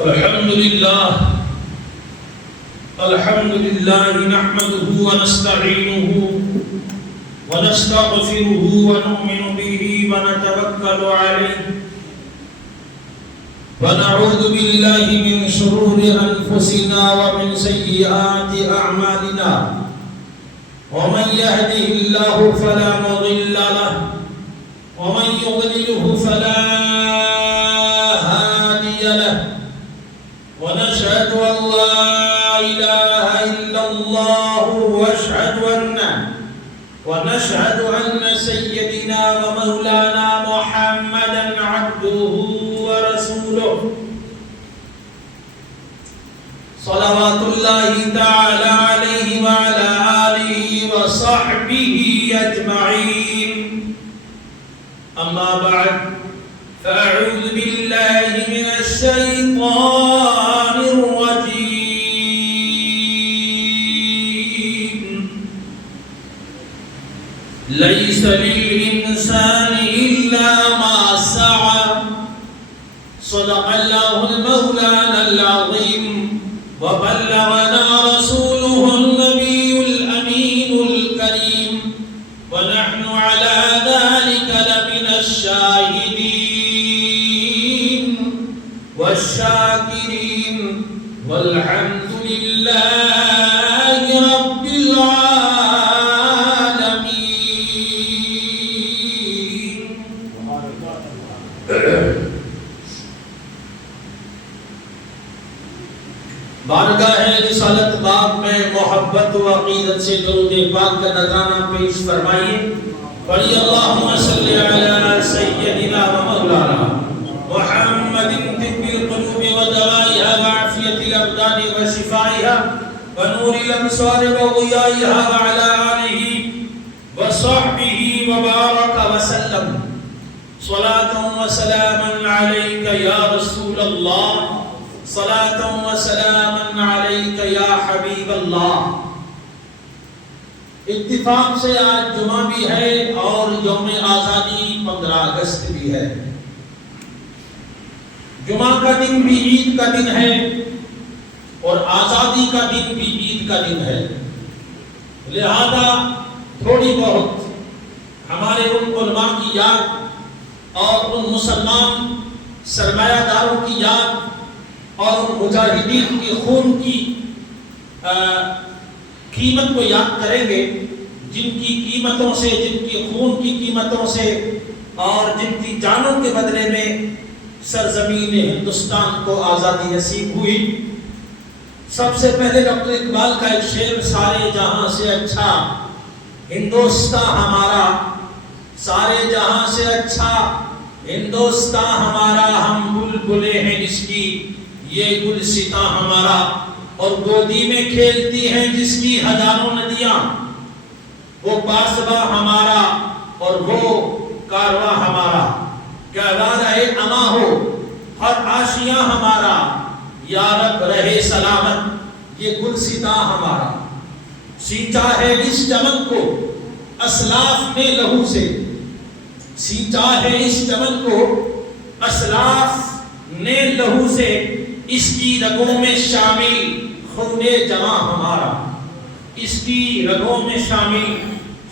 الحمد لله نحمده ونستعينه ونستغفره ونؤمن به ونتوكل عليه ونعوذ بالله من شرور أنفسنا ومن سيئات أعمالنا ومن يهده الله فلا مضل له ومن يضلله فلا هادي له ونشهد أن لا إله إلا الله ونشهد أن سيدنا ومولانا محمدا عبده ورسوله صلوات الله تعالى عليه وعلى آله وصحبه أجمعين أما بعد فأعوذ بالله من الشيطان الرجيم ليس للإنسان إلا ما سعى صدق الله المولانا العظيم وبلغنا رسوله النبي الأمين الكريم ونحن على ذلك لمن الشاهدين والشاكرين والحمد لله رب العالمين. بارگاہ رسالت باب میں محبت و عقیدت سے درود پاک کا نذرانہ پیش فرمائیے. پڑھیے اللہم صلی علی سیدنا و مولانا محمد طب القلوب و دوائها و عافیت الابدان و شفائها و نور الابصار و ضیائها و علی آلہ و صحبہ و بارک وسلم. صلاة و سلاما علیک یا رسول اللہ صلاة و سلاما علیک یا حبیب اللہ. اتفاق سے آج جمعہ بھی ہے اور یوم آزادی 15 اگست بھی ہے. جمعہ کا دن بھی عید کا دن ہے اور آزادی کا دن بھی عید کا دن ہے. لہذا تھوڑی بہت ہمارے ان علماء کی یاد اور ان مسلمان سرمایہ داروں کی یاد اور ان مجاہدین کی خون کی قیمت کو یاد کریں گے جن کی قیمتوں سے، جن کی خون کی قیمتوں سے اور جن کی جانوں کے بدلے میں سرزمین ہندوستان کو آزادی نصیب ہوئی. سب سے پہلے ڈاکٹر اقبال کا ایک شعر، سارے جہاں سے اچھا ہندوستان ہمارا، سارے جہاں سے اچھا ہندوستان ہمارا، ہم بلبلیں ہیں اس کی یہ گلستاں ہمارا، اور گودی میں کھیلتی ہیں جس کی ہزاروں ندیاں، وہ پاسباں ہمارا اور وہ کارواں ہمارا. کیا وعدہ اما ہو ہر آشیاں ہمارا، یا رب رہے سلامت یہ گلستاں ہمارا. سینچا ہے اس چمن کو اسلاف نے لہو سے، سینچا ہے اس چمن کو اسلاف نے لہو سے، اس کی رگوں میں شامل خون جواں ہمارا، اس کی رگوں میں شامل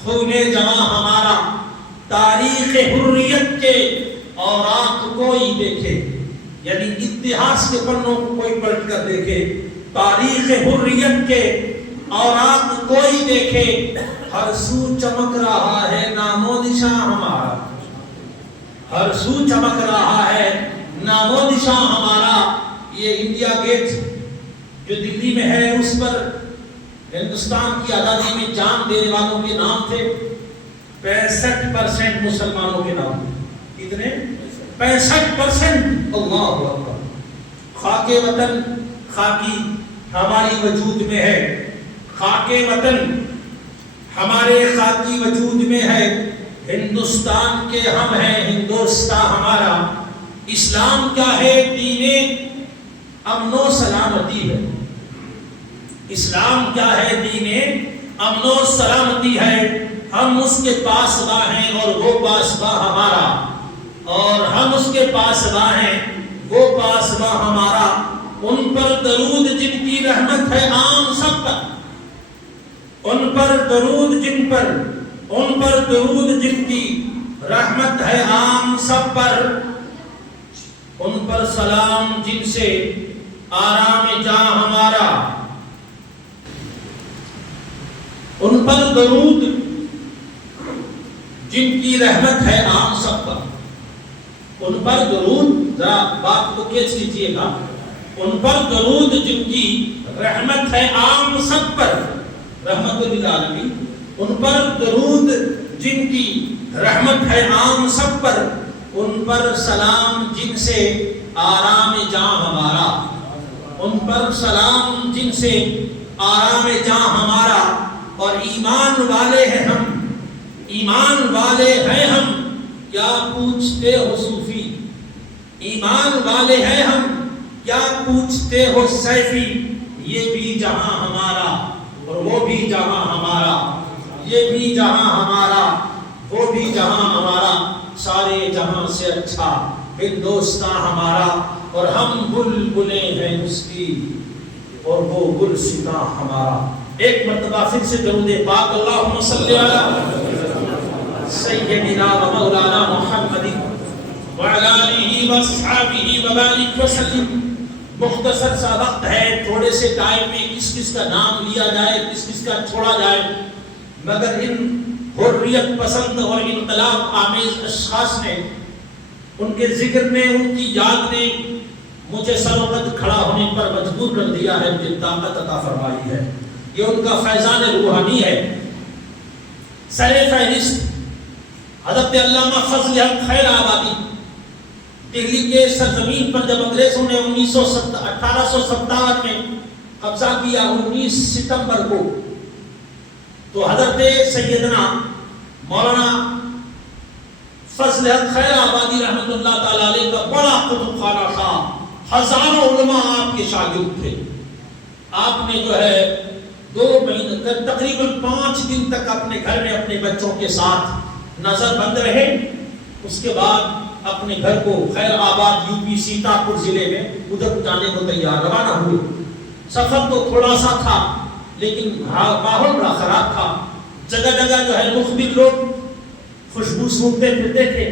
خون جواں ہمارا. تاریخ حریت کے اوراق کوئی دیکھے، یعنی اتہاس کے پنوں کو کوئی پلٹ کر دیکھے، تاریخ حریت کے اوراق کوئی دیکھے، ہر سو چمک رہا ہے نام و نشاں ہمارا، ہر سو چمک رہا ہے نام و نشاں ہمارا. یہ انڈیا گیٹ جو دلی میں ہے اس پر ہندوستان کی آزادی میں جان دینے والوں کے نام تھے. 65% مسلمانوں کے نام تھے. کتنے؟ 65%. اللہ اکبر. خاک وطن خاکی ہماری وجود میں ہے، خاک وطن ہمارے خاکی وجود میں ہے. ہندوستان کے ہم ہیں، ہندوستان ہمارا. اسلام کیا ہے؟ دین امن و سلامتی ہے. اسلام کیا ہے؟ دین امن و سلامتی ہے. ہم اس کے پاسباں ہیں اور وہ پاسباں ہمارا، اور ہم اس کے پاسباں ہیں وہ پاسباں ہمارا. ان پر درود جن کی رحمت ہے عام سب پر، ان پر درود جن کی رحمت ہے عام سب پر، ان پر سلام جن سے آرام جاں ہمارا، ان پر درود جن کی رحمت ہے عام سب پر، ان پر درود، ذرا بات کو کیچ لیجیے گا، ان پر درود جن کی رحمت ہے عام سب پر، رحمت للعالمین، ان پر درود جن کی رحمت ہے عام سب پر، ان پر سلام جن سے آرام جاں ہمارا، ان پر سلام جن سے آرام جاں ہمارا، اور ایمان والے ہیں ہم، ایمان والے ہیں ہم، کیا پوچھتے ہو صوفی، ایمان والے ہیں ہم، کیا پوچھتے ہو سیفی، یہ بھی جہاں ہمارا اور وہ بھی جہاں ہمارا، یہ بھی جہاں ہمارا وہ بھی جہاں ہمارا، سارے جہاں سے اچھا ہندوستاں ہمارا، اور ہم بلبلیں ہیں اس کی اور وہ گلستاں ہمارا۔ ایک مرتبہ پھر سے درود پاک اللہم صلی علی سیدنا و مولانا محمد وعلی آلہ واصحابہ وبارک وسلم۔ مختصر سا وقت ہے، تھوڑے سے ٹائم میں کس کس کا نام لیا جائے، کس کس کا چھوڑا جائے، مگر ان حریت پسند اور انقلاب آمیز اشخاص نے، ان کے ذکر نے، ان کی یاد نے مجھے سروقت کھڑا ہونے پر مجبور کر دیا ہے، مجھے طاقت عطا فرمائی ہے، یہ ان کا فیضان روحانی ہے۔ سر فہرست حضرت علامہ فضل حق خیر آبادی، دہلی کے سرزمین پر جب انگریزوں نے 1857 میں قبضہ کیا 19 ستمبر کو، تو حضرت سیدنا مولانا فضل حق خیر آبادی رحمۃ اللہ تعالی علیہ کا بڑا کتب خانہ تھا، ہزاروں علماء آپ کے شاگرد تھے۔ آپ نے جو ہے 2 مہینے تقریباً 5 دن تک اپنے گھر میں اپنے بچوں کے ساتھ نظر بند رہے، اس کے بعد اپنے گھر کو خیر آباد یو پی سیتاپور ضلع میں ادھر جانے کو تیار روانہ ہوئے۔ سفر تو تھوڑا سا تھا لیکن ماحول بڑا خراب تھا، جگہ جگہ جو ہے مخبر لوگ خوشبو سونگتے پھرتے تھے،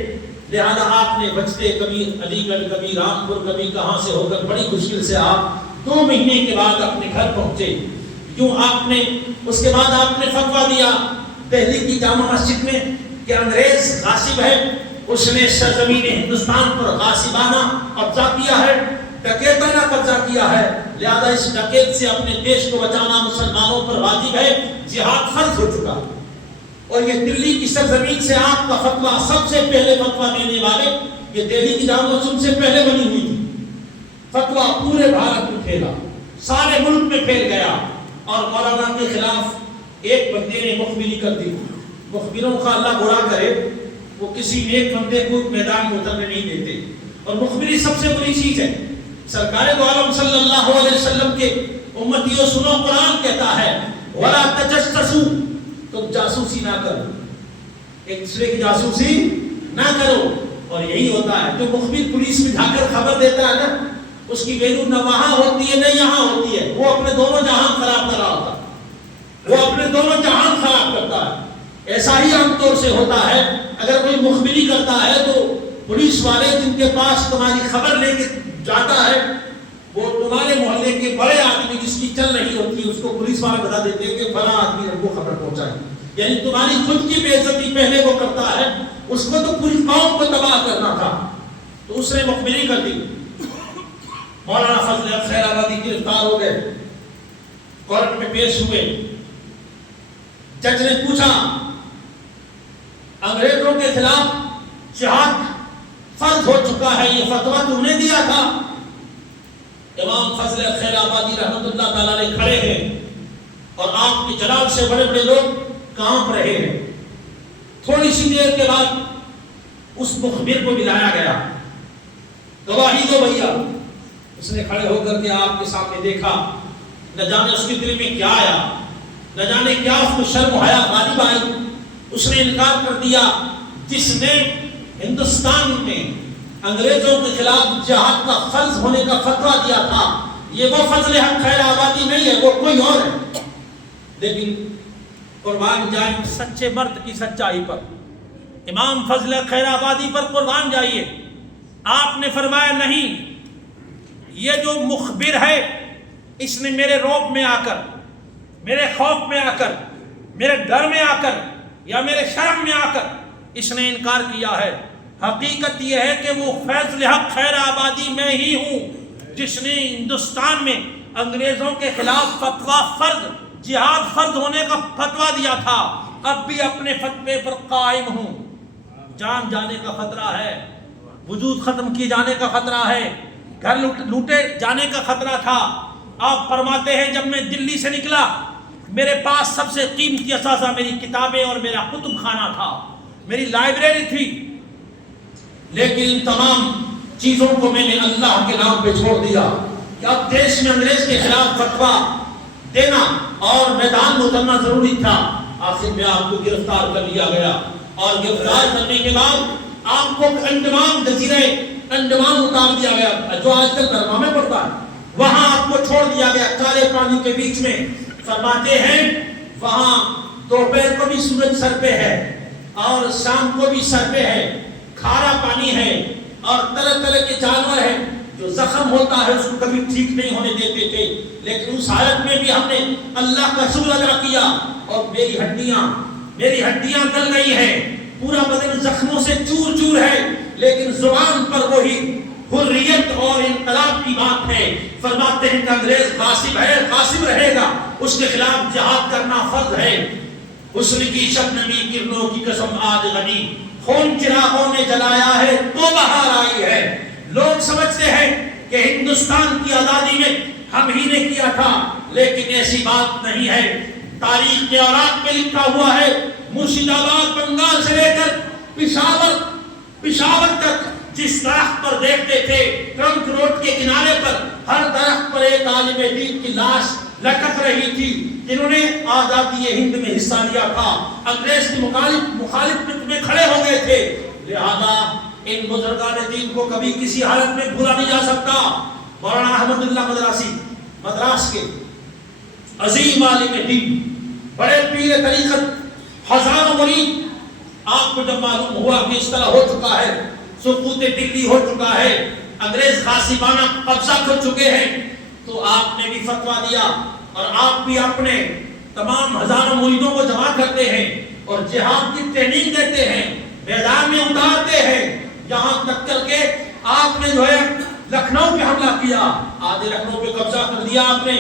لہذا آپ نے بچتے کبھی علی گڑھ کبھی رامپور کبھی کہاں سے ہو کر بڑی مشکل سے آپ 2 مہینے کے بعد اپنے گھر پہنچے۔ یوں آپ نے اس کے بعد آپ نے فتویٰ دیا دہلی کی جامع مسجد میں کہ انگریز غاصب ہے، اس نے سرزمین ہندوستان پر غاصبانہ قبضہ کیا ہے، ڈکیتانہ قبضہ کیا ہے، لہذا اس ڈکیت سے اپنے دیش کو بچانا مسلمانوں پر واجب ہے، جہاد فرض ہو چکا۔ اور یہ دلی کی سرزمین سے آپ کا فتویٰ، سب سے پہلے فتویٰ دینے والے یہ دہلی کی جامع مسجد سے پہلے بنی ہوئی تھی، فتویٰ پورے بھارت میں پھیلا، سارے ملک میں پھیل گیا، اور مولانا کے خلاف ایک بندے نے مخبری کر دی۔ مخبروں کا اللہ برا کرے، وہ کسی نیک بندے کو میدان میں اترنے نہیں دیتے، اور مخبری سب سے بری چیز ہے۔ سرکار دو عالم صلی اللہ علیہ وسلم کے امتیوں سنو، قرآن کہتا ہے وَلَا تَجَسَّسُوا، تم جاسوسی نہ کرو، ایک دوسرے کی جاسوسی نہ کرو۔ اور یہی ہوتا ہے جو مخبر پولیس میں جا کر خبر دیتا ہے نا، اس کی ویلو نہ وہاں ہوتی ہے نہ یہاں ہوتی ہے، وہ اپنے دونوں جہان خراب کر رہا ہوتا ہے، وہ اپنے دونوں جہان خراب کرتا ہے۔ ایسا ہی عام طور سے ہوتا ہے، اگر کوئی مخبری کرتا ہے تو پولیس والے جن کے پاس تمہاری خبر لے کے جاتا ہے، وہ تمہارے محلے کے بڑے آدمی جس کی چل رہی ہوتی ہے اس کو پولیس والے بتا دیتے ہیں کہ فلاں آدمی نے کو خبر پہنچائی، یعنی تمہاری خود کی بے عزتی پہلے وہ کرتا ہے، اس کو تو پوری قوم کو تباہ کرنا تھا، تو اس نے مخبری کر دی۔ مولانا فضل حق خیر آبادی گرفتار ہو گئے، کورٹ میں پیش ہوئے، جج نے پوچھا انگریزوں کے خلاف جہاد فرض ہو چکا ہے، یہ فتویٰ تم نے دیا تھا؟ امام فضل خیر آبادی رحمۃ اللہ تعالیٰ علیہ کھڑے ہیں، اور آپ کے جلال سے بڑے بڑے لوگ کانپ رہے ہیں۔ تھوڑی سی دیر کے بعد اس مخبر کو بلایا گیا، گواہی دو بھیا۔ اس نے کھڑے ہو کر کے آپ کے سامنے دیکھا، نہ جانے اس کے دل میں کیا آیا، نہ جانے کیا اس کو شرم و حیا غالب آئی، اس نے انکار کر دیا۔ جس نے ہندوستان میں انگریزوں کے خلاف جہاد کا فرض ہونے کا فتویٰ دیا تھا، یہ وہ فضل حق خیر آبادی نہیں ہے، وہ کوئی اور ہے۔ لیکن قربان جائیں سچے مرد کی سچائی پر، امام فضل خیر آبادی پر قربان جائیے۔ آپ نے فرمایا نہیں، یہ جو مخبر ہے اس نے میرے رعب میں آ کر، میرے خوف میں آ کر، میرے ڈر میں آ کر یا میرے شرم میں آ کر اس نے انکار کیا ہے۔ حقیقت یہ ہے کہ وہ فیض حق خیر آبادی میں ہی ہوں جس نے ہندوستان میں انگریزوں کے خلاف فتویٰ فرض، جہاد فرض ہونے کا فتویٰ دیا تھا۔ اب بھی اپنے فتوے پر قائم ہوں۔ جان جانے کا خطرہ ہے، وجود ختم کیے جانے کا خطرہ ہے، گھر لوٹے جانے کا خطرہ تھا۔ آپ فرماتے ہیں جب میں دلی سے نکلا میرے پاس سب سے قیمتی اثاثہ میری کتابیں اور میرا کتب خانہ تھا، میری لائبریری تھی، لیکن ان تمام چیزوں کو میں نے اللہ کے نام پہ چھوڑ دیا کہ اب دیش میں انگریز کے خلاف فتویٰ دینا اور میدان میں اترنا ضروری تھا۔ آخر میں آپ کو گرفتار کر لیا گیا اور گرفتار کرنے کے بعد آپ کو انڈمان جزیرے انڈمان اتار دیا گیا جو آج تک برما میں پڑتا ہے، وہاں آپ کو چھوڑ دیا گیا کالے پانی کے بیچ میں۔ فرماتے ہیں وہاں دوپہر کو بھی سورج سر پہ ہے اور شام کو بھی سر پہ ہے، کھارا پانی ہے اور طرح طرح کے جانور ہیں، جو زخم ہوتا ہے اس کو کبھی ٹھیک نہیں ہونے دیتے تھے، لیکن اس حالت میں بھی ہم نے اللہ کا شکر ادا کیا اور میری ہڈیاں گل گئی ہیں، پورا بدن زخموں سے چور چور ہے، لیکن زبان پر وہی حریت اور انقلاب کی بات ہے۔ فرماتے ہیں کہ انگریز غاصب ہے، غاصب رہے گا، اس کے خلاف جہاد کرنا فرض ہے۔ حسن کی شبنمی کرنوں کی قسم آج غنی، خون چراغوں نے جلایا ہے تو بہار آئی ہے۔ لوگ سمجھتے ہیں کہ ہندوستان کی آزادی میں ہم ہی نے کیا تھا، لیکن ایسی بات نہیں ہے۔ تاریخ کے اوراق میں لکھا ہوا ہے مرشد آباد بنگال سے لے کر پشاور تک جس درخت پر دیکھتے تھے ٹرنک روڈ کے کنارے پر ہر درخت پر ایک عالم دین کی لاش لٹک رہی تھی جنہوں نے آزادی ہند میں حصہ لیا تھا، انگریز کی مخالفت میں کھڑے ہو گئے تھے۔ لہذا ان بزرگان دین کو کبھی کسی حالت میں بھولا نہیں جا سکتا۔ مولانا احمد اللہ مدراس کے عظیم عالم دین، بڑے پیر طریقت، ہزاروں مرید، آپ کو جب معلوم ہوا کہ اس طرح ہو چکا ہے، سقوط دلی ہو چکا ہے، انگریز غاصبانہ قبضہ کر چکے ہیں، تو آپ نے بھی فتویٰ دیا اور آپ بھی اپنے تمام ہزاروں مریدوں کو جمع کرتے ہیں اور جہاد کی ٹریننگ دیتے ہیں، میدان میں اتارتے ہیں، یہاں تک کر کے آپ نے جو ہے لکھنؤ پہ حملہ کیا، آدھے لکھنؤ پہ قبضہ کر دیا آپ نے۔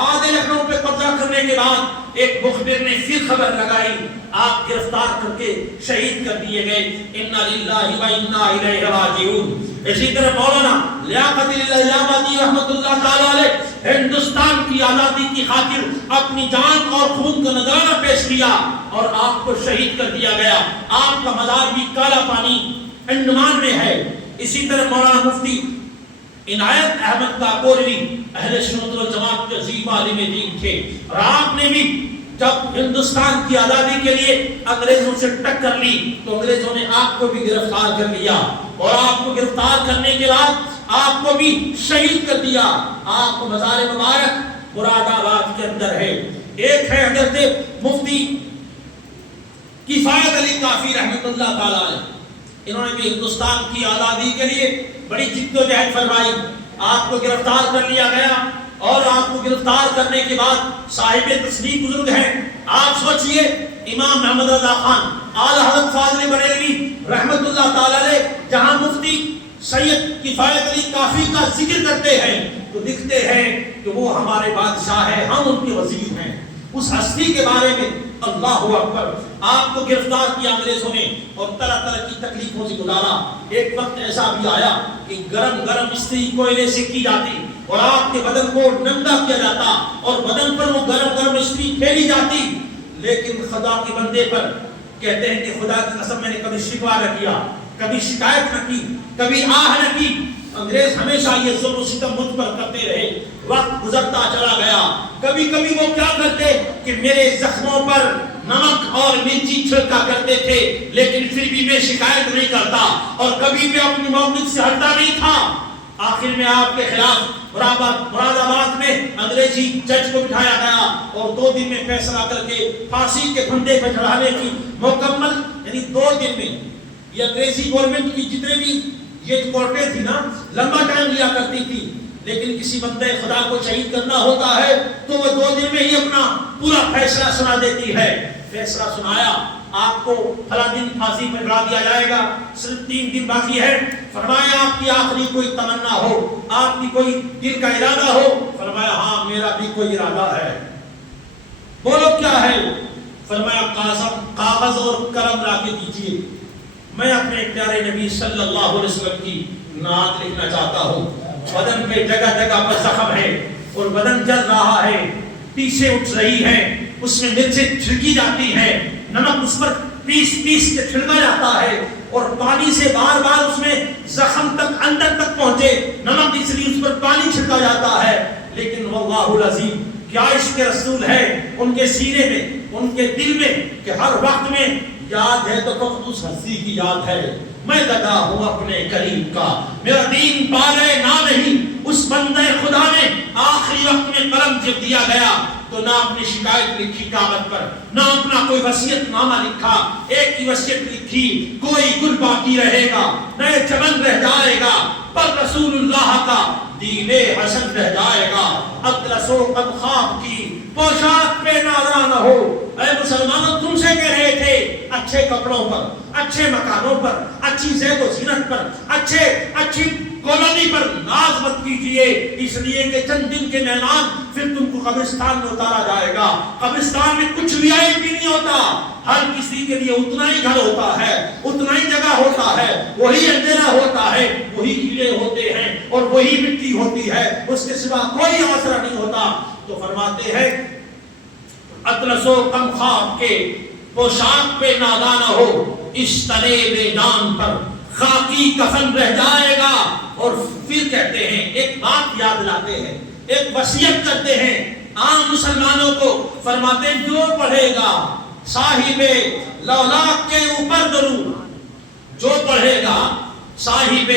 آدھے لکھنؤ پہ قبضہ کرنے کے بعد ایک مخبر نے پھر خبر لگائی، آپ گرفتار کر کے شہید کر دیے گئے۔ انا للہ و انا الیہ راجعون۔ اسی طرح مولانا لیاقت اللہ آبادی رحمۃ اللہ تعالی علیہ ہندوستان کی آزادی کی خاطر اپنی جان اور خون کا نذرانہ پیش کیا اور آپ کو شہید کر دیا گیا۔ آپ کا مزار بھی کالا پانی انڈمان میں ہے۔ اسی طرح مولانا مفتی عنایت احمد کاکوروی اہل سنت والجماعت کے عظیم عالم دین تھے، اور آپ نے بھی جب ہندوستان کی آزادی کے لیے انگریزوں سے ٹکر لی تو انگریزوں نے آپ کو بھی گرفتار کر لیا اور آپ کو گرفتار کرنے کے بعد آپ کو بھی شہید کر دیا۔ آپ کو مزار مبارک مراد آباد کے اندر ہے۔ ایک ہے حضرت مفتی کفایت علی کافی رحمۃ اللہ تعالی علیہ، انہوں نے بھی ہندوستان کی آزادی کے لیے بڑی جد و جہد فرمائی۔ آپ کو گرفتار کر لیا گیا اور آپ کو گرفتار کرنے کے بعد صاحب تصنیف بزرگ ہیں، آپ سوچئے امام محمد رضا خان اعلی حضرت فاضل بریلوی رحمت اللہ تعالی علیہ جہاں مفتی سید کفایت علی کافی کا ذکر کرتے ہیں تو لکھتے ہیں کہ وہ ہمارے بادشاہ ہیں، ہم ان کے وزیر ہیں۔ اس ہستی کے بارے میں اللہ اکبر، آپ کو گرفتار کیا انگریزوں نے اور طرح طرح کی تکلیفوں سے گزارا۔ ایک وقت ایسا بھی آیا کہ گرم گرم استری کوئلے سے کی جاتی اور آپ کے بدن کو ننگا کیا جاتا اور بدن پر وہ گرم گرم استری پھیلی جاتی، لیکن خدا کے بندے پر کہتے ہیں کہ خدا کی قسم میں نے کبھی شکوہ نہ کیا، کبھی شکایت نہ کی، کبھی آہ نہ کی۔ انگریز ہمیشہ یہ ظلم و ستم مجھ پر کرتے رہے، وقت گزرتا چلا گیا۔ کبھی کبھی وہ کیا کرتے کہ میرے زخموں پر نمک اور مرچی چھڑکا کرتے تھے، لیکن پھر بھی میں شکایت نہیں کرتا اور کبھی بھی اپنی موقف سے ہٹتا نہیں تھا۔ آخر میں آپ کے خلاف مراد آباد میں انگریزی جج کو بٹھایا گیا اور 2 دن میں فیصلہ کر کے پھانسی کے پھندے پہ چڑھانے کی مکمل، یعنی 2 دن میں. یہ انگریزی گورنمنٹ کی جتنے بھی یہ کورٹیں تھی نا، لمبا ٹائم لیا کرتی تھی، لیکن کسی بندے خدا کو شہید کرنا ہوتا ہے تو وہ 2 دن میں ہی اپنا پورا فیصلہ سنا دیتی ہے. فیصلہ سنایا، آپ کو فلاں دن پھانسی پہ چڑھا دیا جائے گا، صرف 3 دن باقی ہے. فرمایا آپ کی آخری کوئی تمنا ہو، آپ کی کوئی دل کا ارادہ ہو؟ فرمایا ہاں میرا بھی کوئی ارادہ ہے. بولو کیا ہے؟ فرمایا کاغذ اور قلم لا کے دیجیے، میں اپنے پیارے نبی صلی اللہ علیہ وسلم کی نعت لکھنا چاہتا ہوں. بدن پہ جگہ جگہ پر زخم ہے اور بدن جل رہا ہے، پیسے اٹھ رہی ہیں، اس میں مرچیں چھڑکی جاتی ہیں، نمک اس پر پیس کے چھڑکا جاتا ہے اور پانی سے بار بار اس میں زخم تک اندر تک پہنچے، نمک اس لیے اس پر پانی چھڑکا جاتا ہے. لیکن واللہ العظیم کیا عشق رسول ہے ان کے سینے میں، ان کے دل میں، کہ ہر وقت میں یاد ہے تو فقط اس ہستی کی یاد ہے. میں گدا ہوں اپنے کریم کا، میرا دین پالے نہ نہیں. اس بندے خدا نے آخری وقت میں قلم جب دیا گیا تو نہ اپنی شکایت لکھی کاغذ پر، نہ اپنا کوئی وصیت نامہ لکھا. ایک ہی وصیت لکھی، کوئی گل باقی رہے گا، نئے چمن رہ جائے گا، پر رسول اللہ کا دین حسن رہ جائے گا. اطلس و خواب کی پوشاک پہ نازا نہ ہو. اے مسلمانوں، تم سے کہہ رہے تھے اچھے کپڑوں پر، اچھے مکانوں پر، اچھی زیب و زینت پر، اچھی کالونی پر ناز مت کیجئے، اس لیے کہ چند دن کے میدان پھر تم کو قبرستان میں اتارا جائے گا. قبرستان میں کچھ رعایت بھی نہیں ہوتا، ہر کسی کے لیے اتنا ہی گھر ہوتا ہے، اتنا ہی جگہ ہوتا ہے، وہی اندھیرا ہوتا ہے، وہی کیڑے ہوتے ہیں اور وہی مٹی ہوتی ہے، اس کے سوا کوئی آسرا نہیں ہوتا. تو فرماتے ہیں اطلس و کم خواب کے پوشاک پہ نادا نہ ہو، اس تنے میدان پر خاکی کفن رہ جائے گا. اور پھر کہتے ہیں، ایک بات یاد لاتے ہیں، ایک وصیت کرتے ہیں عام مسلمانوں کو. فرماتے ہیں جو پڑھے گا صاحب لولاک کے اوپر درود، جو پڑھے گا صاحب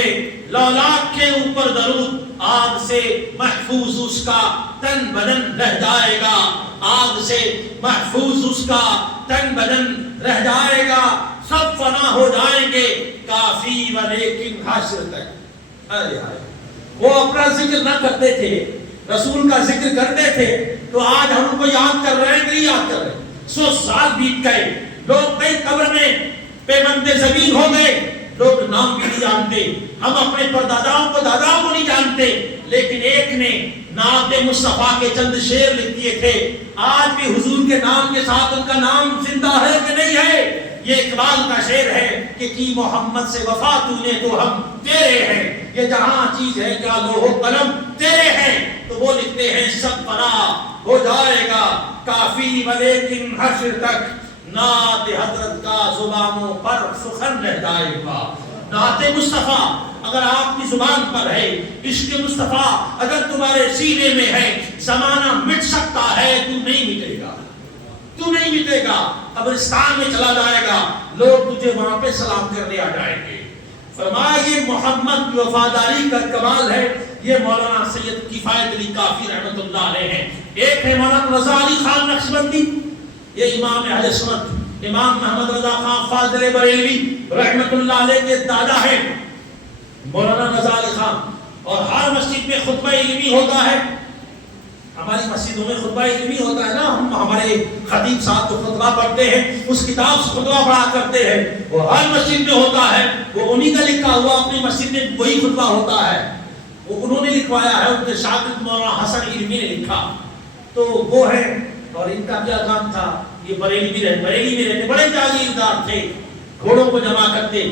لولاک کے اوپر درود، آگ سے محفوظ اس کا تن بدن رہ جائے گا، آگ سے محفوظ اس کا تن بدن رہ جائے گا. سب فنا ہو جائیں گے کافی ولیکن حشر تک. وہ اپنا ذکر نہ کرتے تھے، رسول کا ذکر کرتے تھے، تو آج ہم ان کو یاد کر رہے ہیں کہ نہیں یاد کر رہے؟ 100 سال بیت گئے، لوگ کئی قبر میں پیوند زمین ہو گئے، لوگ نام بھی نہیں جانتے. ہم اپنے پرداداؤں کو داداؤں کو نہیں جانتے، لیکن ایک نے نعت مصطفیٰ کے چند شعر لکھ دیے تھے. آج بھی حضور کے نام کے ساتھ ان کا نام زندہ ہے کہ نہیں ہے؟ یہ اقبال کا شعر ہے کہ کی محمد سے وفا تو نے تو ہم تیرے ہیں، یہ جہاں چیز ہے کیا لوح و قلم تیرے ہیں. تو وہ لکھتے ہیں سب فنا ہو جائے گا کافی ولیکن حشر تک، نعت حضرت کا زبانوں پر سخن رہ جائے گا. نعت مصطفیٰ اگر آپ کی زبان پر ہے، عشق مصطفیٰ اگر تمہارے سینے میں ہے، زمانہ مٹ سکتا ہے، تو نہیں مٹے گا، تو نہیں مٹے گا. قبرستان میں چلا جائے گا، لوگ تجھے وہاں پہ سلام کرنے آ جائیں گے. فرمایا یہ محمد کی وفاداری کا کمال ہے. یہ مولانا سید کفایت علی کافی رحمت اللہ علیہ ہیں. ایک ہے مولانا رضا علی خان نقشبندی، یہ امام اہل سنت امام محمد رضا خان فاضل بریلوی رحمت اللہ علیہ کے دادا ہیں مولانا رضا علی خان. اور ہر مسجد میں خطبہ علمی ہوتا ہے. ہماری مسجدوں میں خطبہ علمی ہوتا ہے نا، ہم ہمارے خطیب صاحب جو خطبہ پڑھتے ہیں اس کتاب سے خطبہ پڑھا کرتے ہیں، وہ ہر مسجد میں ہوتا ہے. وہ انہی کا لکھا ہوا اپنی مسجد میں وہی خطبہ ہوتا ہے، وہ انہوں نے لکھوایا ہے، ان کے شاگرد مولانا حسن علمی نے لکھا. تو وہ ہے. اور ان کا کیا کام تھا؟ یہ بریلی میں رہتے، بڑے جاگیردار تھے. گھوڑوں کو جمع کرتے،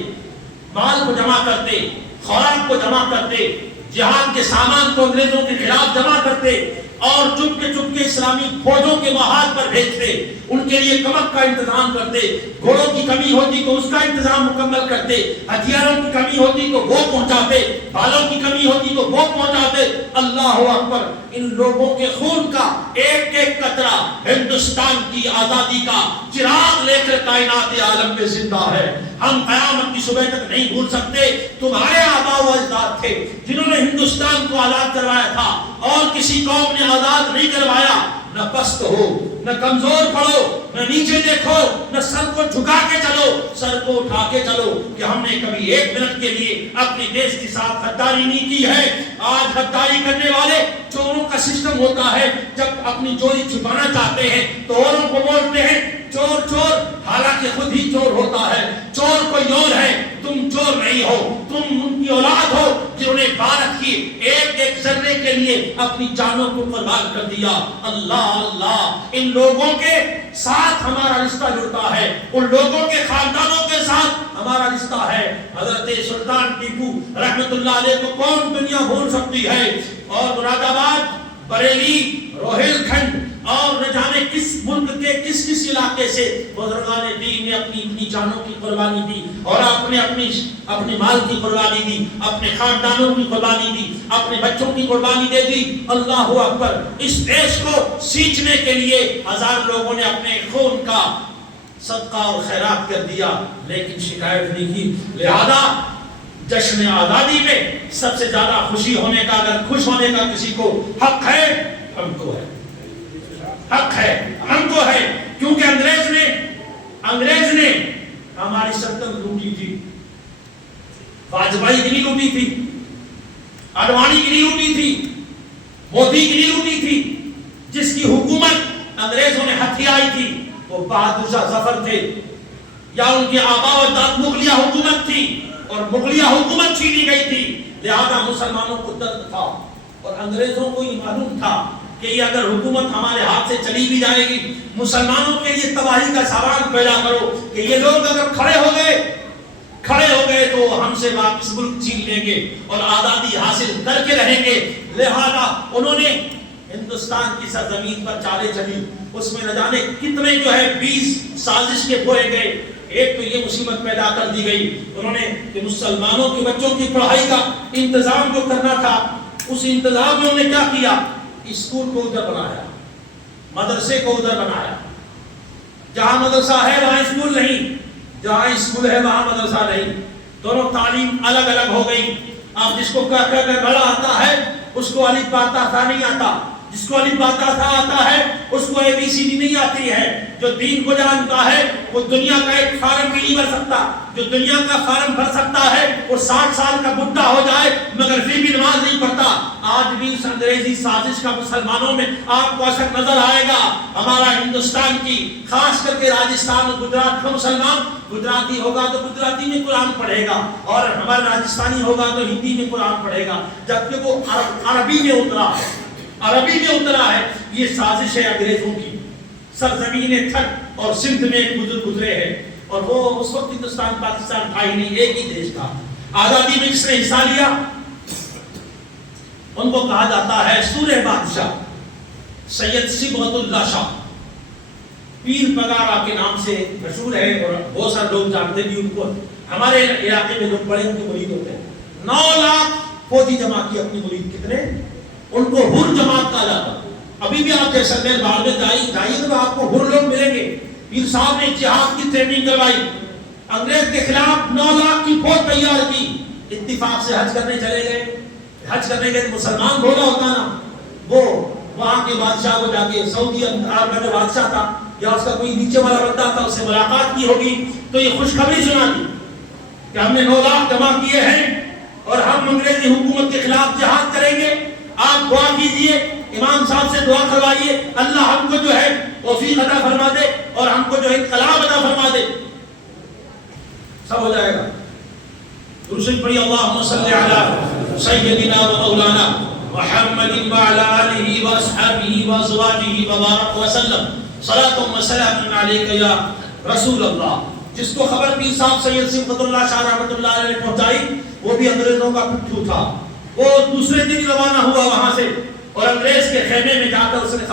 مال کو جمع کرتے، خوراک کو جمع کرتے، جہاد کے سامان کو انگریزوں کے خلاف جمع کرتے اور چپ کے اسلامی فوجوں کے محاذ پر بھیجتے. ان کے لیے کمک کا انتظام کرتے، گھوڑوں کی کمی ہوتی تو اس کا انتظام مکمل کرتے، ہتھیاروں کی کمی ہوتی تو وہ پہنچاتے، بالوں کی کمی ہوتی تو وہ پہنچاتے. اللہ اکبر. ان لوگوں کے خون کا ایک ایک قطرہ ہندوستان کی آزادی کا چراغ لے کر کائنات عالم میں زندہ ہے. ہم قیامت کی صبح تک نہیں بھول سکتے. تمہارے آباء و اجداد تھے جنہوں نے ہندوستان کو آزاد کروایا تھا اور کسی قوم نے آزاد نہیں کروایا. نہ پست ہو، نہ کمزور پڑو، نہ نیچے دیکھو، نہ سر کو جھکا کے چلو، سر کو اٹھا کے چلو کہ ہم نے کبھی ایک منٹ کے لیے اپنے دیش کے ساتھ غداری نہیں کی ہے. آج غداری کرنے والے چوروں کا سسٹم ہوتا ہے، جب اپنی چوری چھپانا چاہتے ہیں تو اوروں کو بولتے ہیں چور چور، حالانکہ خود ہی چور ہوتا ہے. چور کوئی اور ہے، تم چور نہیں ہو، تم ان کی اولاد ہو جنہوں نے بھارت کی ایک ایک ذرے کے لیے اپنی جانوں کو قربان کر دیا. اللہ اللہ، ان لوگوں کے ساتھ ہمارا رشتہ جڑتا ہے، ان لوگوں کے خاندانوں کے ساتھ ہمارا رشتہ ہے. حضرت سلطان ٹیپو رحمت اللہ علیہ کو کون دنیا بھول سکتی ہے؟ اور مراد آباد، بریلی، روہیل کھنڈ اور نہ جانے کس ملک کے کس کس علاقے سے بزرگان دین نے اپنی جانوں کی قربانی دی اور اپنے مال کی قربانی دی، اپنے خاندانوں کی قربانی دی، اپنے بچوں کی قربانی دے دی. اللہ اکبر. اس دیش کو سینچنے کے لیے ہزار لوگوں نے اپنے خون کا صدقہ اور خیرات کر دیا لیکن شکایت نہیں کی. لہذا جشن آزادی میں سب سے زیادہ خوشی ہونے کا، اگر خوش ہونے کا کسی کو حق ہے، ہم کو ہے. حق ہے، ہم کو ہے، کیونکہ انگریز نے ہماری سلطنت لوٹی تھی. واجپئی کی نہیں لوٹی تھی، اڈوانی کی نہیں لوٹی تھی، مودی کی نہیں لوٹی تھی. جس کی حکومت انگریزوں نے ہتھیائی تھی وہ بہادر شاہ ظفر تھے، یا ان کے آباء و اجداد مغلیہ حکومت تھی اور مغلیہ حکومت چھینی گئی تھی. لہذا مسلمانوں کو درد تھا اور انگریزوں کو یہ معلوم تھا کہ یہ اگر حکومت ہمارے ہاتھ سے چلی بھی جائے گی، مسلمانوں کے لیے تباہی کا سامان پیدا کرو کہ یہ لوگ اگر کھڑے ہو گئے تو ہم سے واپس ملک چھین لیں گے اور آزادی حاصل کر کے رہیں گے. لہذا انہوں نے ہندوستان کی سرزمین پر چالیں چلی. اس میں نہ جانے کتنے 20 سازش کے بوئے گئے. ایک تو یہ مصیبت پیدا کر دی گئی، انہوں نے کہ مسلمانوں کے بچوں کی پڑھائی کا انتظام جو کرنا تھا، اس انتظام میں انہوں نے کیا کیا؟ اسکول کو ادھر بنایا، مدرسے کو ادھر بنایا. جہاں مدرسہ ہے وہاں اسکول نہیں، جہاں اسکول ہے وہاں مدرسہ نہیں. دونوں تعلیم الگ الگ ہو گئی. اب جس کو بڑا آتا ہے اس کو الف با تا تھا نہیں آتا، جس کو الف با تا تھا آتا ہے اس کو اے بی سی ڈی نہیں آتی ہے. جو دین کو جانتا ہے وہ دنیا کا ایک فارم بھی نہیں بھر سکتا. جو دنیا کا فارم بھر سکتا ہے وہ 60 سال کا بڈھا ہو جائے مگر پھر بھی نماز نہیں پڑھتا. آج بھی اس انگریزی سازش کا مسلمانوں میں آپ کو اثر نظر آئے گا. ہمارا ہندوستان کی خاص کر کے راجستھان اور گجرات کا مسلمان گجراتی ہوگا تو گجراتی میں قرآن پڑھے گا اور ہمارا راجستھانی ہوگا تو ہندی میں قرآن پڑھے گا، جبکہ وہ عربی میں اترا ہے. یہ سازش ہے انگریزوں کی. سرزمین تھک اور سندھ میں ایک بزرگ گزرے ہیں اور وہ اس وقت ہندوستان پاکستان تھا ہی نہیں، ایک ہی دیش تھا. آزادی میں جس نے حصہ لیا ان کو کہا جاتا ہے سورہ بادشاہ سید صبغت اللہ شاہ. پیر پگارا کے نام سے مشہور ہے اور بہت سارے لوگ جانتے بھی ان کو. ہمارے علاقے میں لوگ بڑے ان کے مرید ہوتے ہیں. 9 لاکھ فوجی جمع کی اپنی مرید. کتنے؟ ان کو حر جماعت کہا جاتا. ابھی بھی آپ جیسلمیر باغ میں جائیے تو آپ کو حر لوگ ملیں گے. پیر صاحب نے جہاد کی ٹریننگ کروائی، انگریز کے خلاف 9 لاکھ کی فوج تیار کی. اتفاق سے حج کرنے چلے گئے. حج کرنے گئے مسلمان بولا ہوتا نا، وہ وہاں کے بادشاہ کو جا کے سعودی عرب کا بادشاہ تھا یا اس کا کوئی نیچے والا بندہ تھا، اس سے ملاقات کی ہوگی تو یہ خوشخبری سنا دی کہ ہم نے 9 لاکھ جمع کیے ہیں اور ہم انگریزی حکومت کے خلاف جہاد کریں گے. آپ دعا کیجئے، امام صاحب سے دعا کروائیے اللہ ہم کو جو ہے توفیق عطا فرما دے اور ہم کو جو ہے انقلاب عطا فرما دے. سب ہو جائے گا. درود پڑھی اللہم صلی علی سیدنا و مولانا محمد وعلی آلہ واصحابہ وازواجہ وبارک وسلم. صلاۃ و سلام علیک یا رسول اللہ. جس کو خبر پیر صاحب سید صبغت اللہ شاہ رحمۃ اللہ علیہ نے پہنچائی وہ بھی انگریزوں کا پٹھو تھا. وہ دوسرے دن روانہ ہوا وہاں سے اور انگریز کے خیمے میں جا کر اس نے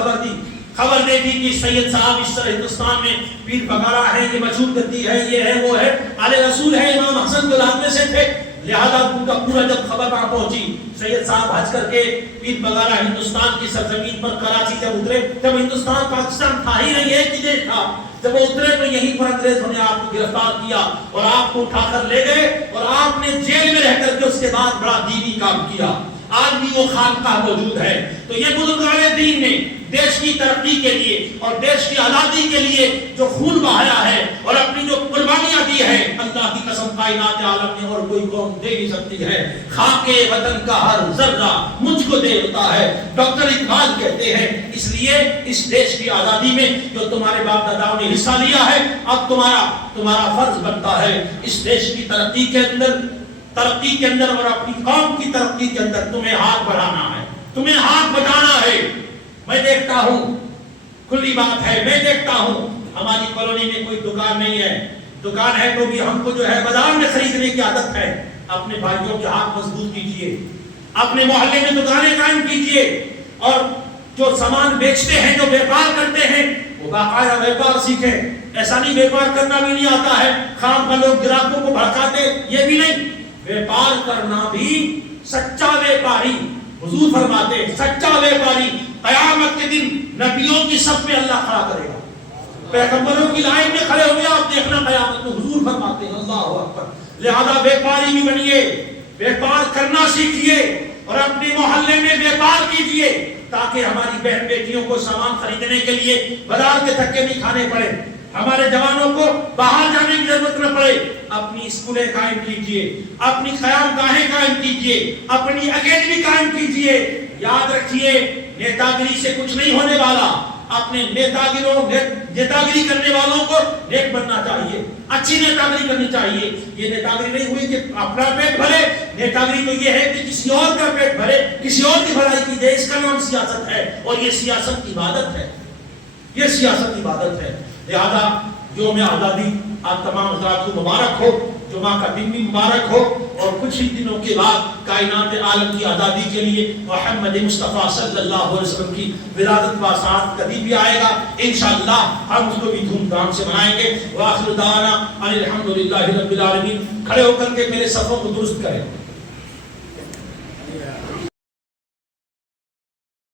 خبر دے دی کہ سید صاحب اس طرح ہندوستان میں پیر پگارا ہے، یہ مشہور گدی ہے، یہ ہے وہ ہے، آل رسول ہے، امام حسن جو میں سے تھے. لہذا ان کا پورا جب خبر وہاں پہنچی، سید صاحب حج کر کے پیر پگارا ہندوستان کی سرزمین پر کراچی جب اترے، جب ہندوستان پاکستان تھا ہی نہیں، ایک ہی دیش تھا. جب وہ اترے تو یہیں پر انگریزوں نے آپ کو گرفتار کیا اور آپ کو اٹھا کر لے گئے اور آپ نے جیل میں رہ کر کے اس کے بعد بڑا دینی کام کیا. آج بھی وہ خانقاہ موجود ہے. تو یہ بزرگان دین نے دیش کی ترقی کے لیے اور دیش کی آزادی کے لیے جو خون بہایا ہے اور اپنی جو قربانیاں دی ہے، اللہ کی قسم کائنات عالم میں اور کوئی قوم دے نہیں سکتی ہے. خاک وطن کا ہر ذرہ مجھ کو دیتا ہے، ڈاکٹر اقبال کہتے ہیں. اس لیے اس دیش کی آزادی میں جو تمہارے باپ داداؤں نے حصہ لیا ہے، اب تمہارا فرض بنتا ہے اس دیش کی ترقی کے اندر اور اپنی قوم کی ترقی کے اندر تمہیں ہاتھ بڑھانا ہے، تمہیں ہاتھ بٹانا ہے. میں دیکھتا ہوں، کھلی بات ہے، میں دیکھتا ہوں ہماری کالونی میں کوئی دکان نہیں ہے. دکان ہے تو بھی ہم کو جو ہے بازار میں خریدنے کی عادت ہے. اپنے بھائیوں کے ہاتھ مضبوط کیجئے، اپنے محلے میں دکانیں قائم کیجئے، اور جو سامان بیچتے ہیں، جو بیپار کرتے ہیں، وہ باقاعدہ بیپار سیکھیں. ایسا نہیں بیپار کرنا بھی نہیں آتا ہے، خام کا لوگ گراہکوں کو بھڑکاتے، یہ بھی نہیں. بیپار کرنا بھی سچا بیپاری، حضور فرماتے سچا بیپاری قیامت کے دن نبیوں کی صف میں اللہ کھڑا کرے گا. پیغمبروں کی لائن میں کھڑے ہو گئے، آپ دیکھنا قیامت میں. حضور فرماتے ہیں اللہ اکبر. لہذا بیپاری بھی بنیے، بیپار کرنا سیکھیے اور اپنے محلے میں بیپار کیجیے تاکہ ہماری بہن بیٹیوں کو سامان خریدنے کے لیے بازار کے دھکے نہیں کھانے پڑے، ہمارے جوانوں کو باہر جانے کی ضرورت نہ پڑے. اپنی اسکولیں قائم کیجئے، اپنی قیام گاہیں قائم کیجئے، اپنی اکیڈمی قائم کیجئے. یاد رکھیے نیتا گری سے کچھ نہیں ہونے والا. اپنے نیتا گری کرنے والوں کو نیک بننا چاہیے، اچھی نیتا گری کرنی چاہیے. یہ نیتا گری نہیں ہوئی کہ اپنا پیٹ بھرے، نیتا گری تو یہ ہے کہ کسی اور کا پیٹ بھرے، کسی اور کی بھلائی کی جائے. اس کا نام سیاست ہے اور یہ سیاست عبادت ہے، یہ سیاست عبادت ہے. لہذا یوم آزادی آپ تمام حضرات کو مبارک ہو، جمعہ کا دن بھی مبارک ہو. اور کچھ ہی دنوں کے بعد کائنات عالم کی آزادی کے لیے محمد مصطفیٰ صلی اللہ علیہ وسلم کی ولادت و سعادت کا دن بھی آئے گا. انشاءاللہ ہم اس کو بھی دھوم دھام سے منائیں گے. وآخر دعوانا ان الحمدللہ رب العالمین. کھڑے ہو کر کے میرے صفوں کو درست کریں.